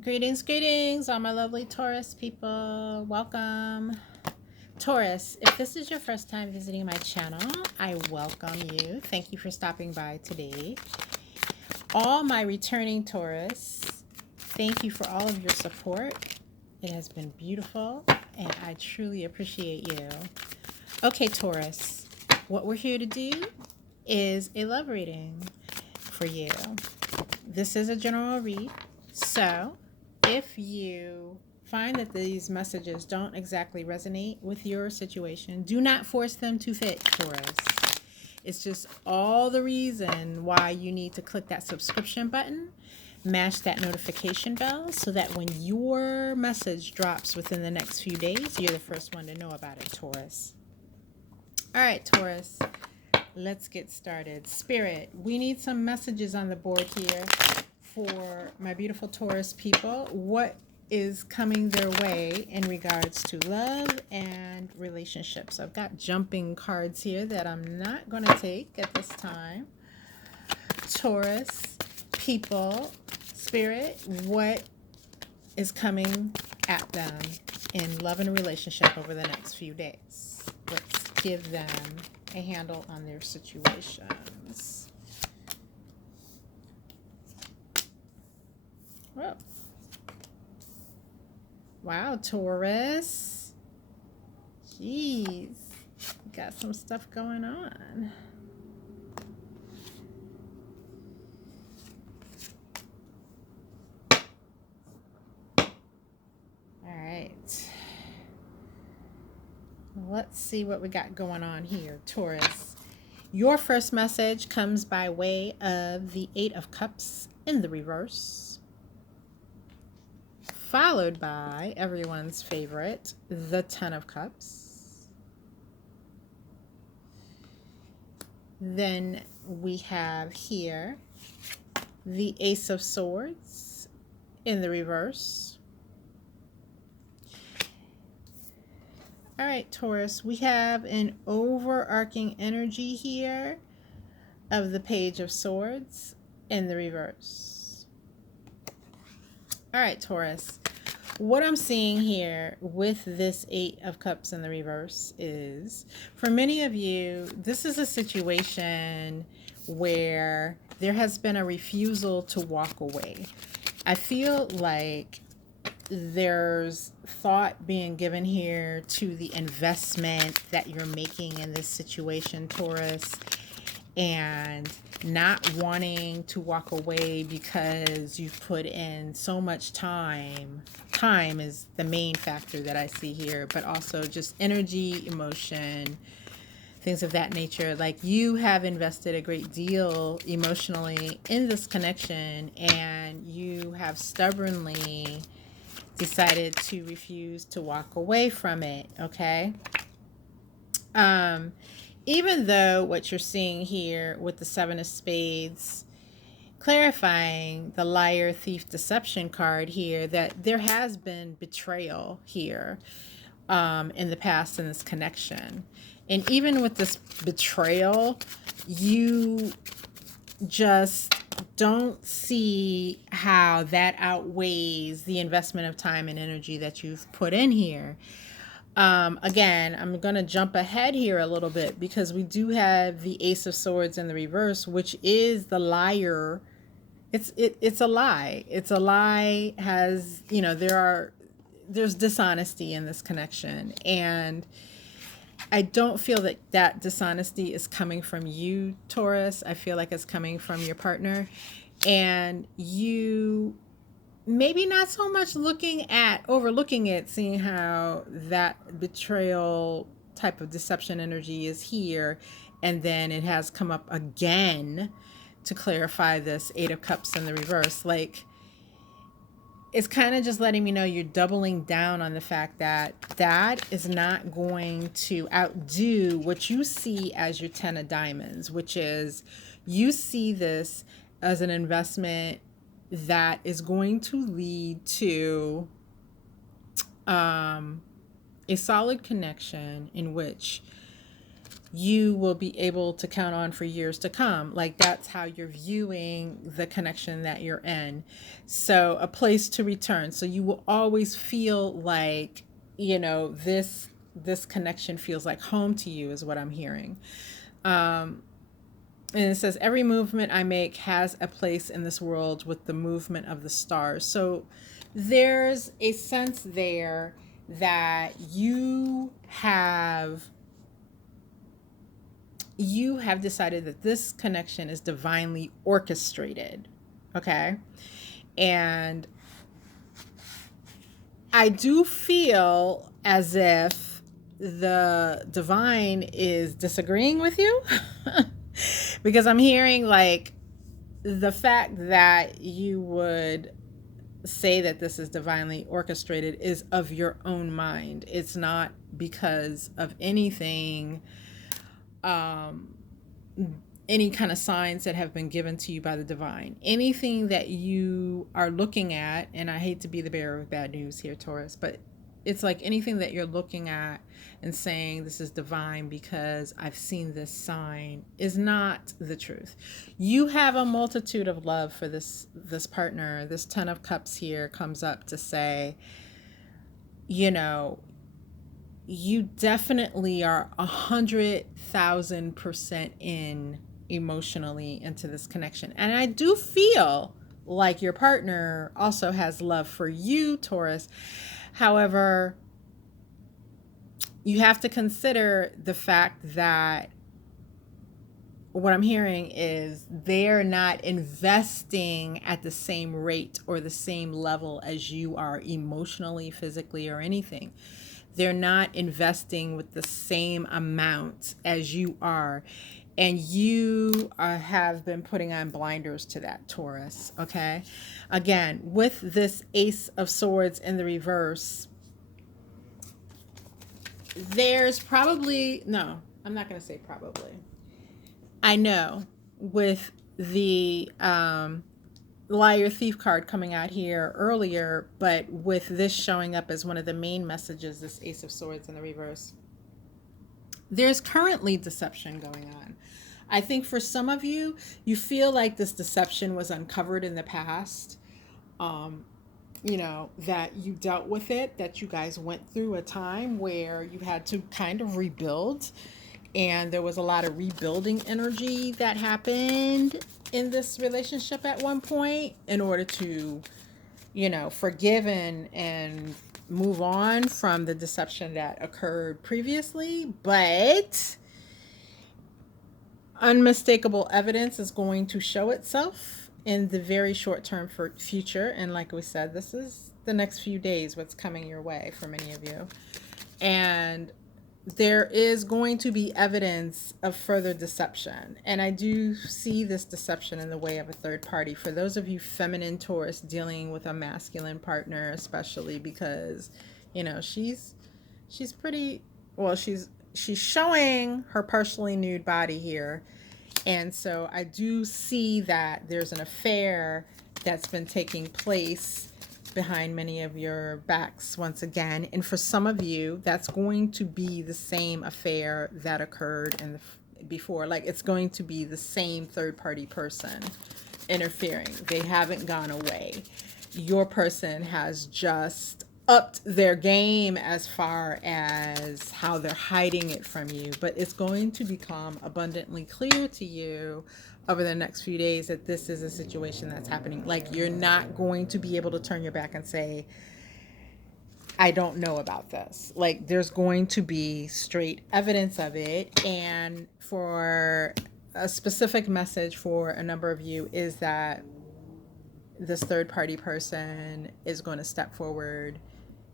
Greetings, all my lovely Taurus people. Welcome. Taurus, if this is your first time visiting my channel, I welcome you. Thank you for stopping by today. All my returning Taurus, thank you for all of your support. It has been beautiful, and I truly appreciate you. Okay, Taurus, what we're here to do is a love reading for you. This is a general read, so if you find that these messages don't exactly resonate with your situation, do not force them to fit, Taurus. It's just all the reason why you need to click that subscription button, mash that notification bell, so that when your message drops within the next few days, you're the first one to know about it, Taurus. All right, Taurus, let's get started. Spirit, we need some messages on the board here for my beautiful Taurus people. What is coming their way in regards to love and relationships? I've got jumping cards here that I'm not going to take at this time. Taurus people, Spirit, what is coming at them in love and relationship over the next few days? Let's give them a handle on their situations. Whoa. Wow, Taurus. Jeez. Got some stuff going on. All right. Let's see what we got going on here, Taurus. Your first message comes by way of the Eight of Cups in the reverse, followed by everyone's favorite, the Ten of Cups. Then we have here the Ace of Swords in the reverse. All right, Taurus, we have an overarching energy here of the Page of Swords in the reverse. All right, Taurus, what I'm seeing here with this Eight of Cups in the reverse is, for many of you, this is a situation where there has been a refusal to walk away. I feel like there's thought being given here to the investment that you're making in this situation, Taurus, and not wanting to walk away because you've put in so much time. Time is the main factor that I see here, but also just energy, emotion, things of that nature. Like, you have invested a great deal emotionally in this connection, and you have stubbornly decided to refuse to walk away from it, okay? Even though what you're seeing here with the Seven of Spades, clarifying the liar, thief, deception card here, that there has been betrayal here in the past in this connection. And even with this betrayal, you just don't see how that outweighs the investment of time and energy that you've put in here. Again, I'm going to jump ahead here a little bit because we do have the Ace of Swords in the reverse, which is the liar. It's a lie. It's a lie. Has, there's dishonesty in this connection, and I don't feel that that dishonesty is coming from you, Taurus. I feel like it's coming from your partner, and you maybe not so much overlooking it, seeing how that betrayal type of deception energy is here, and then it has come up again to clarify this Eight of Cups in the reverse. Like, it's kind of just letting me know you're doubling down on the fact that that is not going to outdo what you see as your Ten of Diamonds, which is, you see this as an investment that is going to lead to a solid connection in which you will be able to count on for years to come. Like that's how you're viewing the connection that you're in. So a place to return. So you will always feel like, this connection feels like home to you is what I'm hearing. Um, and it says every movement I make has a place in this world with the movement of the stars. So there's a sense there that you have decided that this connection is divinely orchestrated. Okay. And I do feel as if the divine is disagreeing with you because I'm hearing like the fact that you would say that this is divinely orchestrated is of your own mind. It's not because of anything, um, any kind of signs that have been given to you by the divine. Anything that you are looking at, and I hate to be the bearer of bad news here, Taurus, but it's like anything that you're looking at and saying this is divine because I've seen this sign is not the truth. You have a multitude of love for this partner. This 10 of cups here comes up to say, you know, you definitely are 100,000% in emotionally into this connection. And I do feel like your partner also has love for you, Taurus. However, you have to consider the fact that what I'm hearing is they're not investing at the same rate or the same level as you are emotionally, physically, or anything. They're not investing with the same amount as you are. And you have been putting on blinders to that, Taurus. Okay. Again, with this Ace of Swords in the reverse, there's probably, no, I'm not going to say probably. I know with the liar thief card coming out here earlier, but with this showing up as one of the main messages, this Ace of Swords in the reverse, there's currently deception going on. I think for some of you, you feel like this deception was uncovered in the past. That you dealt with it, that you guys went through a time where you had to kind of rebuild, and there was a lot of rebuilding energy that happened in this relationship at one point in order to, forgive and move on from the deception that occurred previously. But unmistakable evidence is going to show itself in the very short term future. And like we said, this is the next few days, what's coming your way for many of you. And there is going to be evidence of further deception. And I do see this deception in the way of a third party. For those of you feminine Taurus dealing with a masculine partner, especially because, she's pretty, well, she's showing her partially nude body here. And so I do see that there's an affair that's been taking place behind many of your backs once again. And for some of you, that's going to be the same affair that occurred before. Like it's going to be the same third party person interfering. They haven't gone away. Your person has just upped their game as far as how they're hiding it from you, but it's going to become abundantly clear to you over the next few days that this is a situation that's happening. Like you're not going to be able to turn your back and say, I don't know about this. Like there's going to be straight evidence of it. And for a specific message for a number of you is that this third party person is going to step forward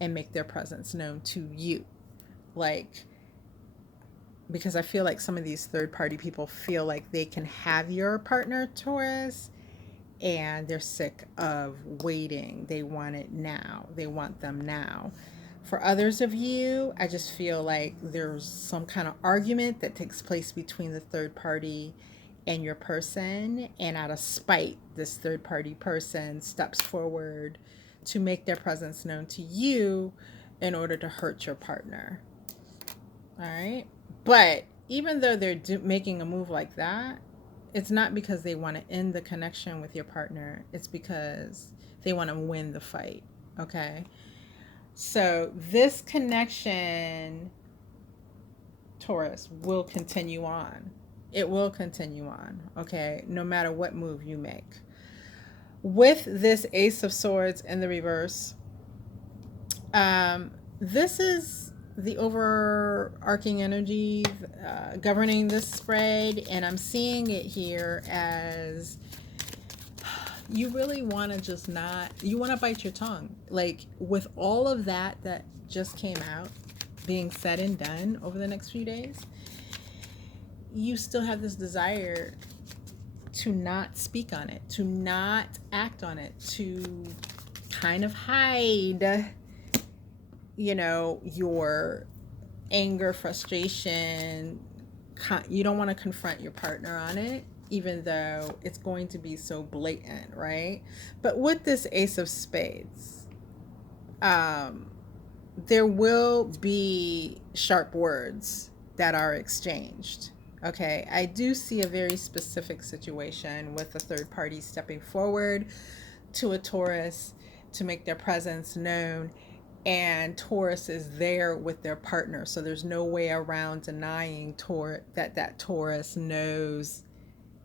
and make their presence known to you. Like, because I feel like some of these third party people feel like they can have your partner, Taurus, and they're sick of waiting. They want it now. They want them now. For others of you, I just feel like there's some kind of argument that takes place between the third party and your person, and out of spite, this third party person steps forward to make their presence known to you in order to hurt your partner. All right. But even though they're making a move like that, it's not because they want to end the connection with your partner. It's because they want to win the fight. Okay. So this connection, Taurus, will continue on. It will continue on. Okay. No matter what move you make. With this Ace of Swords in the reverse, this is the overarching energy governing this spread, and I'm seeing it here as you really want to just not, you want to bite your tongue. Like, with all of that that just came out being said and done over the next few days, you still have this desire to not speak on it, to not act on it, to kind of hide, your anger, frustration. You don't want to confront your partner on it, even though it's going to be so blatant, right? But with this Ace of Spades, there will be sharp words that are exchanged. Okay, I do see a very specific situation with a third party stepping forward to a Taurus to make their presence known, and Taurus is there with their partner. So there's no way around denying that Taurus knows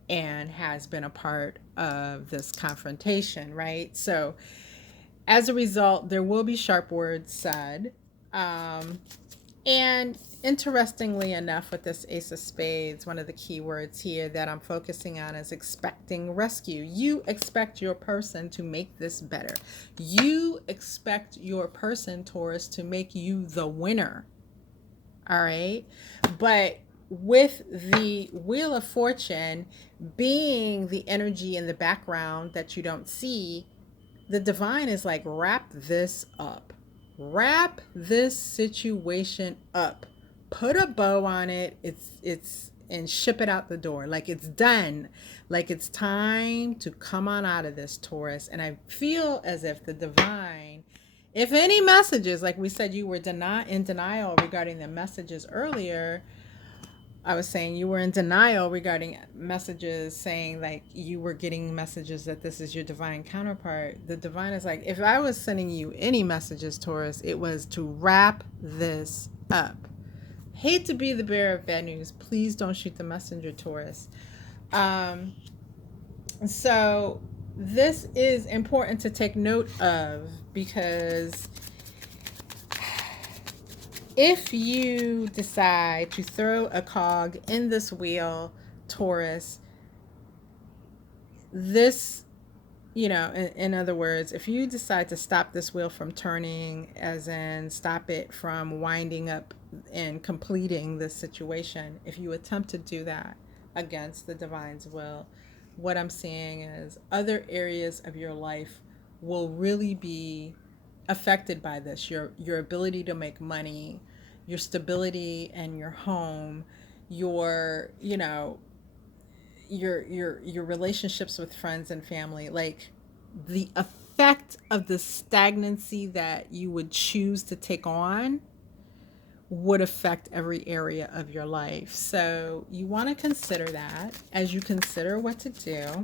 and has been a part of this confrontation, right? So as a result, there will be sharp words said. And interestingly enough, with this Ace of Spades, one of the key words here that I'm focusing on is expecting rescue. You expect your person to make this better. You expect your person, Taurus, to make you the winner. All right. But with the Wheel of Fortune being the energy in the background that you don't see, the divine is like, wrap this up. Wrap this situation up. Put a bow on it. It's and ship it out the door. Like, it's done. Like, it's time to come on out of this, Taurus. And I feel as if the divine, if any messages, like we said, you were in denial regarding the messages earlier. I was saying you were in denial regarding messages, saying like you were getting messages that this is your divine counterpart. The divine is like, if I was sending you any messages, Taurus, it was to wrap this up. Hate to be the bearer of bad news. Please don't shoot the messenger, Taurus. So this is important to take note of, because if you decide to throw a cog in this wheel, Taurus, this, in other words, if you decide to stop this wheel from turning, as in stop it from winding up and completing this situation, if you attempt to do that against the divine's will, what I'm seeing is other areas of your life will really be affected by this. Your ability to make money, your stability and your home, your your relationships with friends and family, like the effect of the stagnancy that you would choose to take on would affect every area of your life. So you want to consider that as you consider what to do,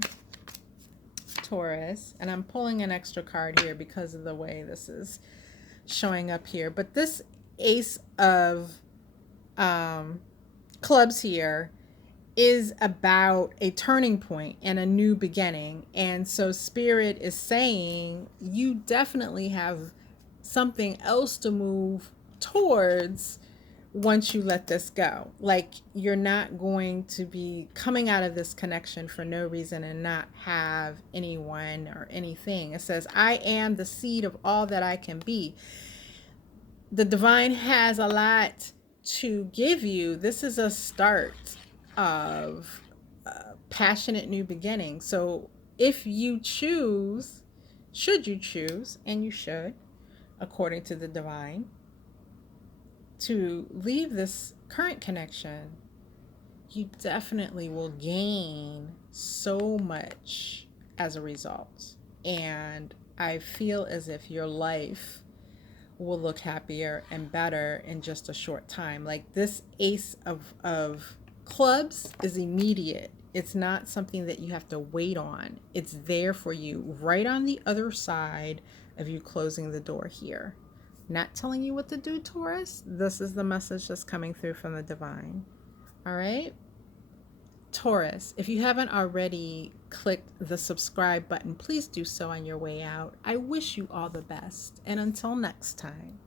Taurus. And I'm pulling an extra card here because of the way this is showing up here. But this Ace of Clubs here is about a turning point and a new beginning. And so Spirit is saying you definitely have something else to move towards once you let this go. Like, you're not going to be coming out of this connection for no reason and not have anyone or anything. It says, I am the seed of all that I can be. The divine has a lot to give you. This is a start of passionate new beginning. So if you choose, should you choose, and you should, according to the divine, to leave this current connection, you definitely will gain so much as a result. And I feel as if your life will look happier and better in just a short time. Like this ace of clubs is immediate. It's not something that you have to wait on. It's there for you right on the other side of you closing the door here. Not telling you what to do, Taurus. This is the message that's coming through from the divine. All right. Taurus, if you haven't already clicked the subscribe button, please do so on your way out. I wish you all the best. And until next time.